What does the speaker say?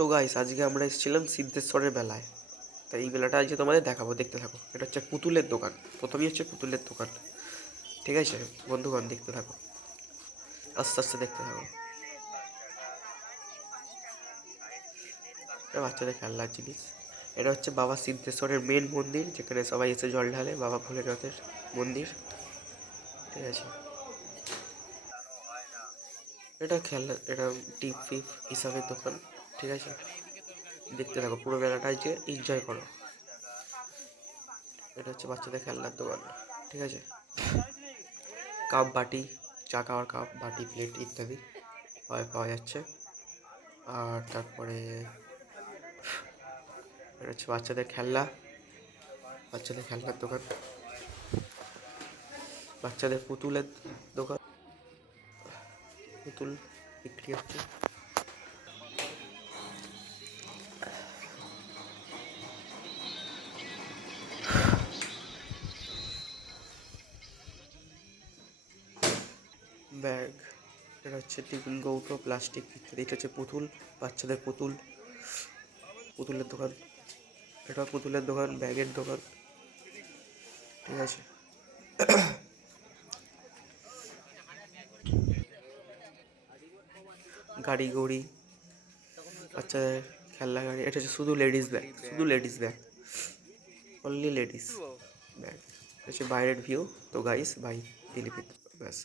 তো গাইস আজকে আমরা এসেছিলাম সিদ্ধেশ্বরের মেলায়। তাই এই মেলাটা আজকে তোমাদের দেখাবো, দেখতে থাকো। এটা হচ্ছে পুতুলের দোকান, প্রথমেই হচ্ছে পুতুলের দোকান। ঠিক আছে বন্ধুগণ, দেখতে থাকো, আস্তে আস্তে দেখতে থাকো। এটা বাচ্চাদের খেলনার জিনিস। এটা হচ্ছে বাবা সিদ্ধেশ্বরের মেন মন্দির, যেখানে সবাই এসে জল ঢালে, বাবা ভোলেনাথের মন্দির। ঠিক আছে, এটা খেলনা, এটা টিপ ফিপ হিসাবের দোকান। ঠিক আছে, দেখতে থাকো পুরো মেলাটা, আজকে এনজয় করো। এটা হচ্ছে বাচ্চাদের খেলনার দোকান। ঠিক আছে, কাপ বাটি, চা খাওয়ার কাপ বাটি প্লেট ইত্যাদি পাওয়া যাচ্ছে। আর তারপরে এটা হচ্ছে বাচ্চাদের খেলনা, বাচ্চাদের খেলনার দোকান, বাচ্চাদের পুতুলের দোকান, পুতুল বিক্রি হচ্ছে। ব্যাগ, এটা হচ্ছে টিফিন কৌটো, প্লাস্টিক ইত্যাদি। এটা হচ্ছে পুতুল, বাচ্চাদের পুতুল, পুতুলের দোকান। এটা পুতুলের দোকান, ব্যাগের দোকান। ঠিক আছে, গাড়ি গড়ি, বাচ্চাদের খেলনা গাড়ি। এটা হচ্ছে শুধু লেডিস ব্যাগ, শুধু ladies bag, only ladies bag. হচ্ছে বাইরের ভিউ। তো গাইস বাই, দিলীপ, ব্যাস।